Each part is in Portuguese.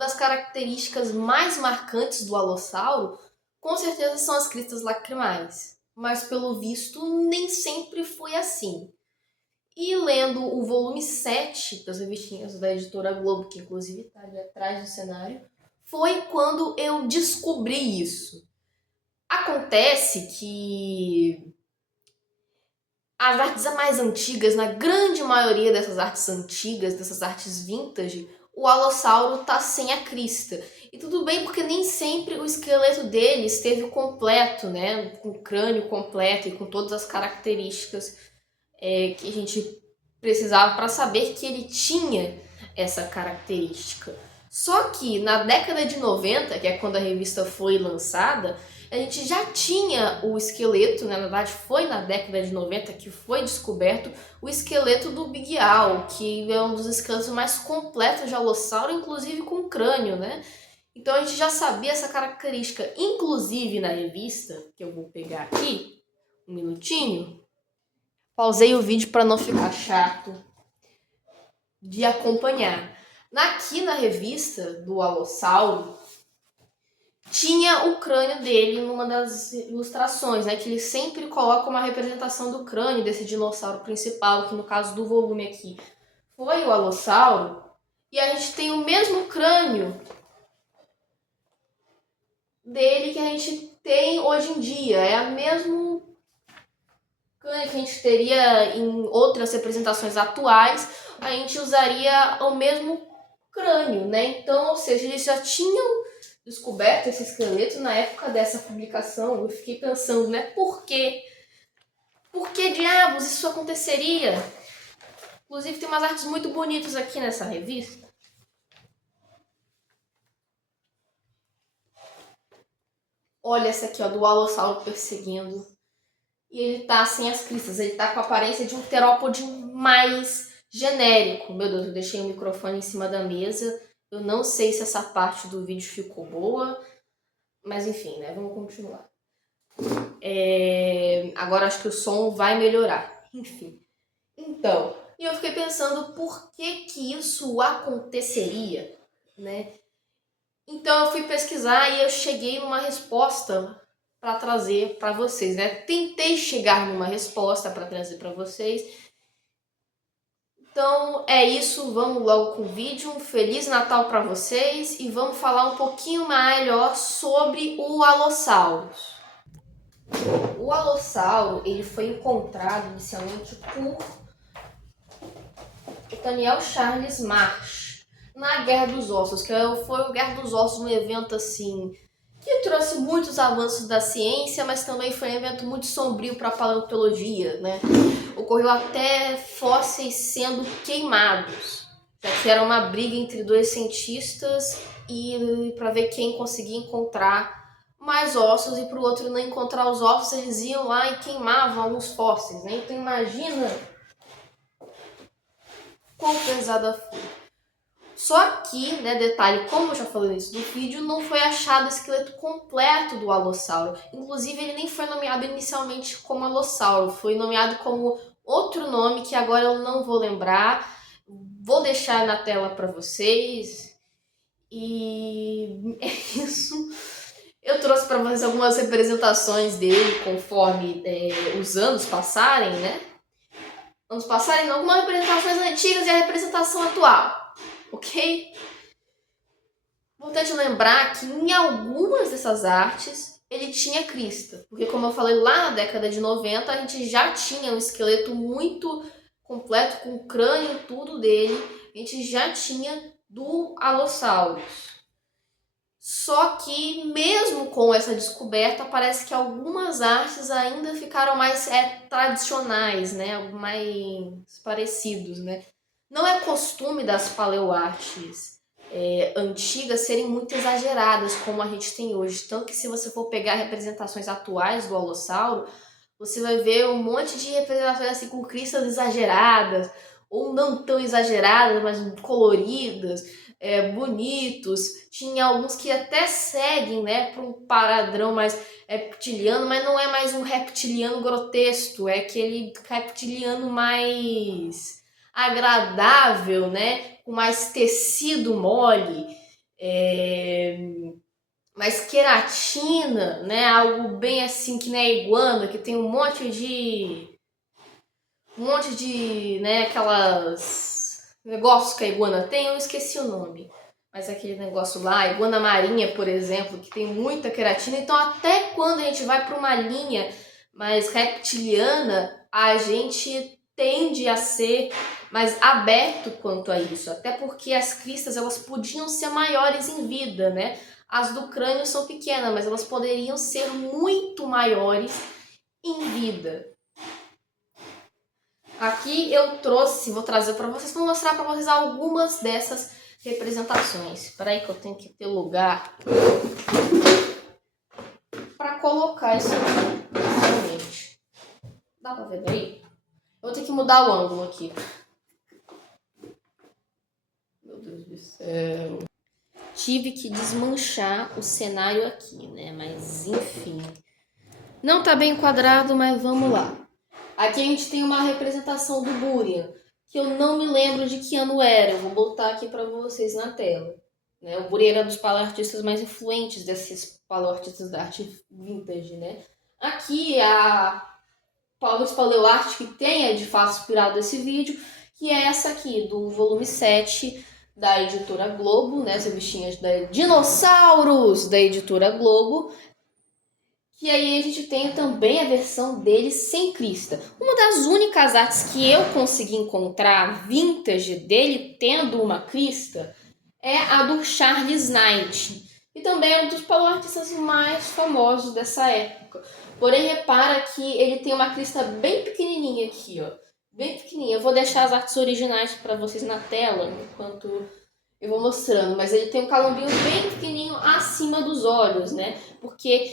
das características mais marcantes do alossauro, com certeza são as cristas lacrimais. Mas, pelo visto, nem sempre foi assim. E lendo o volume 7 das revistinhas da editora Globo, que inclusive está ali atrás do cenário, foi quando eu descobri isso. Acontece que as artes mais antigas, na grande maioria dessas artes antigas, dessas artes vintage, o alossauro tá sem a crista. E tudo bem porque nem sempre o esqueleto dele esteve completo, né? Com o crânio completo e com todas as características que a gente precisava para saber que ele tinha essa característica. Só que na década de 90, que é quando a revista foi lançada, a gente já tinha o esqueleto, né? Na verdade foi na década de 90 que foi descoberto o esqueleto do Big Al, que é um dos esqueletos mais completos de alossauro, inclusive com crânio, né? Então a gente já sabia essa característica, inclusive na revista, que eu vou pegar aqui, um minutinho. Pausei o vídeo para não ficar chato de acompanhar. Aqui na revista do Alossauro, tinha o crânio dele numa das ilustrações, né? Que ele sempre coloca uma representação do crânio desse dinossauro principal, que no caso do volume aqui foi o Alossauro. E a gente tem o mesmo crânio dele que a gente tem hoje em dia. É a mesmo crânio que a gente teria em outras representações atuais, a gente usaria o mesmo crânio, né? Então, ou seja, eles já tinham descoberto esse esqueleto na época dessa publicação. Eu fiquei pensando, né? Por quê? Por que diabos isso aconteceria? Inclusive, tem umas artes muito bonitas aqui nessa revista. Olha essa aqui, ó, do Alossauro perseguindo. E ele tá sem as cristas, ele tá com a aparência de um terópode mais genérico. Meu Deus, eu deixei o microfone em cima da mesa. Eu não sei se essa parte do vídeo ficou boa, mas enfim, né? Vamos continuar. Agora acho que o som vai melhorar. Enfim. Então, e eu fiquei pensando por que que isso aconteceria, né? Então eu fui pesquisar e eu cheguei numa resposta para trazer para vocês, né? Tentei chegar numa resposta para trazer para vocês. Então é isso, vamos logo com o vídeo. Um Feliz Natal para vocês e vamos falar um pouquinho melhor sobre o Allosaurus. O Alossauro, ele foi encontrado inicialmente por Daniel Charles Marsh na Guerra dos Ossos, que foi a Guerra dos Ossos, um evento assim que trouxe muitos avanços da ciência, mas também foi um evento muito sombrio para a paleontologia, né? Ocorreu até fósseis sendo queimados, já que era uma briga entre dois cientistas e para ver quem conseguia encontrar mais ossos, e para o outro não encontrar os ossos, eles iam lá e queimavam os fósseis, né? Então imagina quão pesada foi. Só que, né, detalhe, como eu já falei no início do vídeo, não foi achado o esqueleto completo do Alossauro. Inclusive, ele nem foi nomeado inicialmente como Alossauro, foi nomeado como outro nome que agora eu não vou lembrar. Vou deixar na tela para vocês. E é isso. Eu trouxe para vocês algumas representações dele conforme os anos passarem, né? Anos passarem, algumas representações antigas e a representação atual. Ok? Importante lembrar que em algumas dessas artes ele tinha crista, porque como eu falei lá na década de 90, a gente já tinha um esqueleto muito completo, com o crânio e tudo dele, a gente já tinha do Allosaurus. Só que mesmo com essa descoberta, parece que algumas artes ainda ficaram mais tradicionais, né? Mais parecidos, né? Não é costume das paleoartes antigas serem muito exageradas como a gente tem hoje. Tanto que se você for pegar representações atuais do Alossauro, você vai ver um monte de representações assim com cristas exageradas, ou não tão exageradas, mas coloridas, bonitos. Tinha alguns que até seguem, né, para um padrão mais reptiliano, mas não é mais um reptiliano grotesco, é aquele reptiliano mais agradável, né, com mais tecido mole. Mas queratina, né? Algo bem assim que nem a iguana, que tem um monte de, né, aquelas negócios que a iguana tem, eu esqueci o nome. Mas aquele negócio lá, a iguana marinha, por exemplo, que tem muita queratina. Então, até quando a gente vai para uma linha mais reptiliana, a gente tende a ser mais aberto quanto a isso. Até porque as cristas, elas podiam ser maiores em vida, né? As do crânio são pequenas, mas elas poderiam ser muito maiores em vida. Aqui eu trouxe, vou trazer para vocês, vou mostrar para vocês algumas dessas representações. Espera aí que eu tenho que ter lugar para colocar isso aqui, realmente. Dá para ver daí? Eu vou ter que mudar o ângulo aqui. Meu Deus do céu. Tive que desmanchar o cenário aqui, né? Mas enfim. Não tá bem enquadrado, mas vamos lá. Aqui a gente tem uma representação do Burian, que eu não me lembro de que ano era. Eu vou botar aqui para vocês na tela. Né? O Burian era um dos paleoartistas mais influentes desses paleoartistas da arte vintage. Né? Aqui a Paulus Paleoarte que tenha de fato inspirado esse vídeo, que é essa aqui, do volume 7 da editora Globo, né? As revistinhas da Dinossauros da editora Globo. E aí a gente tem também a versão dele sem crista. Uma das únicas artes que eu consegui encontrar vintage dele tendo uma crista é a do Charles Knight. E também é um dos paleoartistas mais famosos dessa época. Porém, repara que ele tem uma crista bem pequenininha aqui, ó. Bem pequenininha. Eu vou deixar as artes originais para vocês na tela, enquanto eu vou mostrando, mas ele tem um calombinho bem pequenininho acima dos olhos, né? Porque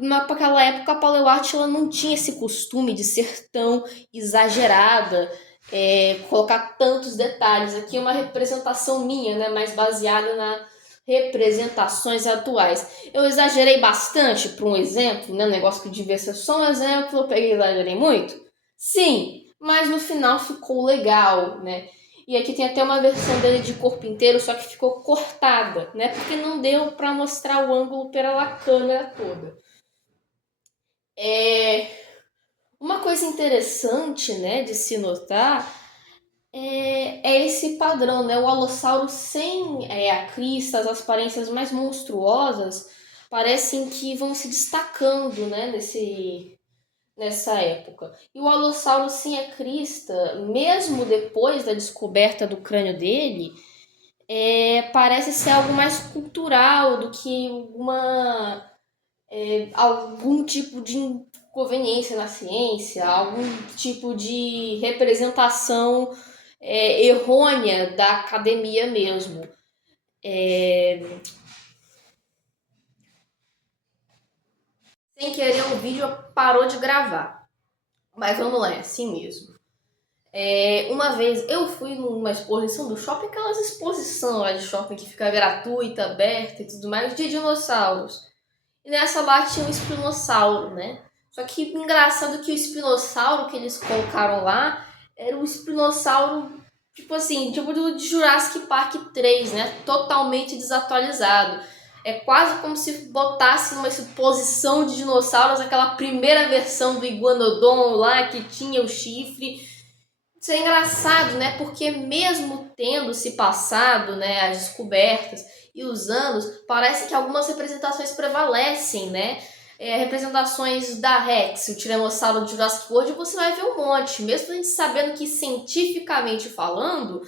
naquela época a paleoarte ela não tinha esse costume de ser tão exagerada, colocar tantos detalhes. Aqui é uma representação minha, né? Mais baseada nas representações atuais. Eu exagerei bastante para um exemplo, né? Um negócio que devia ser só um exemplo, eu peguei e exagerei muito? Sim, mas no final ficou legal, né? E aqui tem até uma versão dele de corpo inteiro, só que ficou cortada, né? Porque não deu para mostrar o ângulo pela câmera toda. Uma coisa interessante, né, de se notar é esse padrão, né? O alossauro sem a crista, as aparências mais monstruosas, parecem que vão se destacando, né, nessa época. E o alossauro sem a crista, mesmo depois da descoberta do crânio dele, parece ser algo mais cultural do que algum tipo de inconveniência na ciência, algum tipo de representação errônea da academia mesmo. Sem querer, o vídeo parou de gravar. Mas vamos lá, é assim mesmo. Uma vez eu fui numa exposição do shopping, aquelas exposições lá de shopping que fica gratuita, aberta e tudo mais, de dinossauros. E nessa lá tinha um espinossauro, né? Só que engraçado que o espinossauro que eles colocaram lá era um espinossauro, tipo assim, tipo do de Jurassic Park 3, né? Totalmente desatualizado. É quase como se botasse numa exposição de dinossauros aquela primeira versão do Iguanodon lá que tinha o chifre. Isso é engraçado, né? Porque mesmo tendo se passado, né, as descobertas e os anos, parece que algumas representações prevalecem, né? Representações da Rex, o Tiranossauro de Jurassic World, você vai ver um monte, mesmo a gente sabendo que cientificamente falando,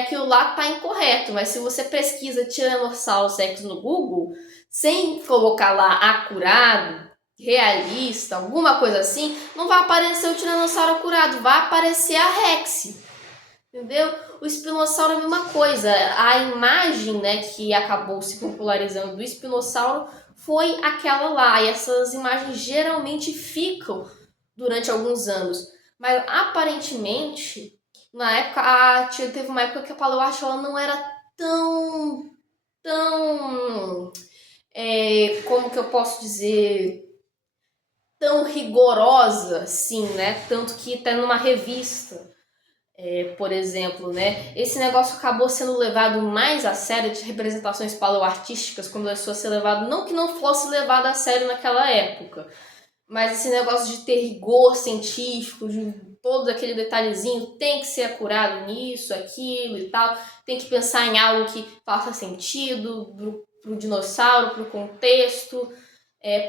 aquilo lá tá incorreto, mas se você pesquisa Tiranossauro Rex no Google, sem colocar lá acurado, realista, alguma coisa assim, não vai aparecer o Tiranossauro acurado, vai aparecer a Rex. Entendeu? O espinossauro é a mesma coisa. A imagem, né, que acabou se popularizando do espinossauro foi aquela lá. E essas imagens geralmente ficam durante alguns anos. Mas aparentemente, na época, teve uma época que a paleoarte ela não era tão, como que eu posso dizer, tão rigorosa, assim, né? Tanto que tá numa revista Por exemplo, né, esse negócio acabou sendo levado mais a sério de representações paleoartísticas, começou a ser levado, não que não fosse levado a sério naquela época, mas esse negócio de ter rigor científico, de todo aquele detalhezinho, tem que ser acurado nisso, aquilo e tal, tem que pensar em algo que faça sentido pro dinossauro, pro contexto,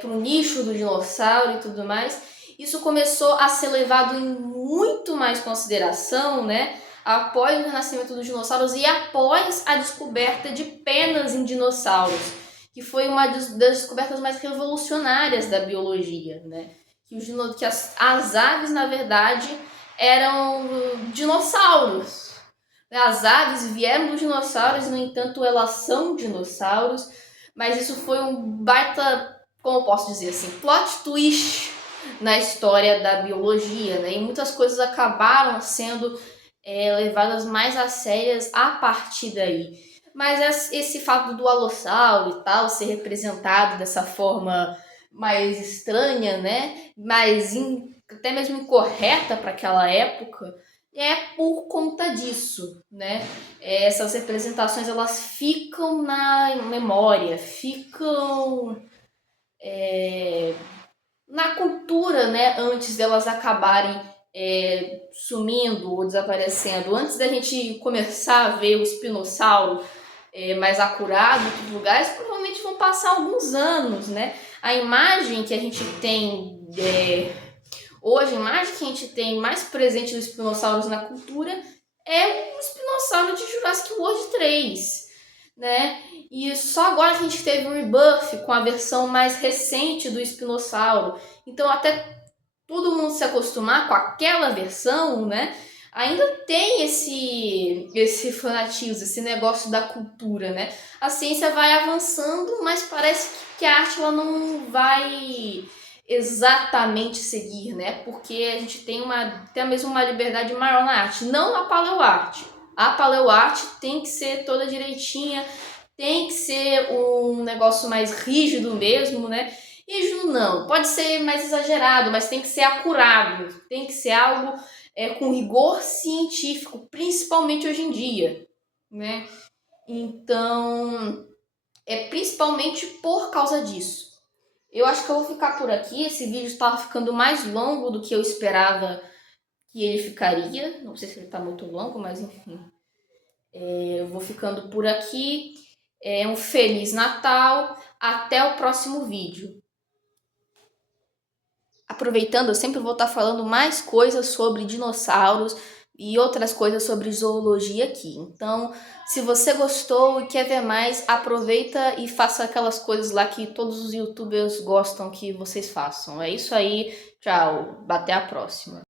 pro nicho do dinossauro e tudo mais. Isso começou a ser levado em muito mais consideração, né? Após o renascimento dos dinossauros e após a descoberta de penas em dinossauros, que foi uma das descobertas mais revolucionárias da biologia, né? Que as aves, na verdade, eram dinossauros. As aves vieram dos dinossauros, no entanto, elas são dinossauros, mas isso foi um baita, como eu posso dizer assim, plot twist na história da biologia, né? E muitas coisas acabaram sendo levadas mais a sérias a partir daí. Mas esse fato do alossauro e tal ser representado dessa forma mais estranha, né? Até mesmo incorreta para aquela época, é por conta disso, né? Essas representações elas ficam na memória, ficam na cultura, né? Antes delas acabarem sumindo ou desaparecendo. Antes da gente começar a ver o espinossauro mais acurado em outros lugares, provavelmente vão passar alguns anos, né? A imagem que a gente tem hoje, a imagem que a gente tem mais presente dos espinossauros na cultura é o espinossauro de Jurassic World 3, né? E só agora que a gente teve um rebuff com a versão mais recente do espinossauro. Então, até todo mundo se acostumar com aquela versão, né? Ainda tem esse fanatismo, esse negócio da cultura, né? A ciência vai avançando, mas parece que a arte ela não vai exatamente seguir, né? Porque a gente tem até mesmo uma liberdade maior na arte, não a paleoarte. A paleoarte tem que ser toda direitinha, tem que ser um negócio mais rígido mesmo, né? Rígido não, pode ser mais exagerado, mas tem que ser acurado, tem que ser algo com rigor científico, principalmente hoje em dia, né? Então, principalmente por causa disso. Eu acho que eu vou ficar por aqui. Esse vídeo estava ficando mais longo do que eu esperava que ele ficaria. Não sei se ele está muito longo, mas enfim. Eu vou ficando por aqui. Um Feliz Natal. Até o próximo vídeo. Aproveitando, eu sempre vou estar falando mais coisas sobre dinossauros e outras coisas sobre zoologia aqui. Então, se você gostou e quer ver mais, aproveita e faça aquelas coisas lá que todos os youtubers gostam que vocês façam. É isso aí, tchau, até a próxima.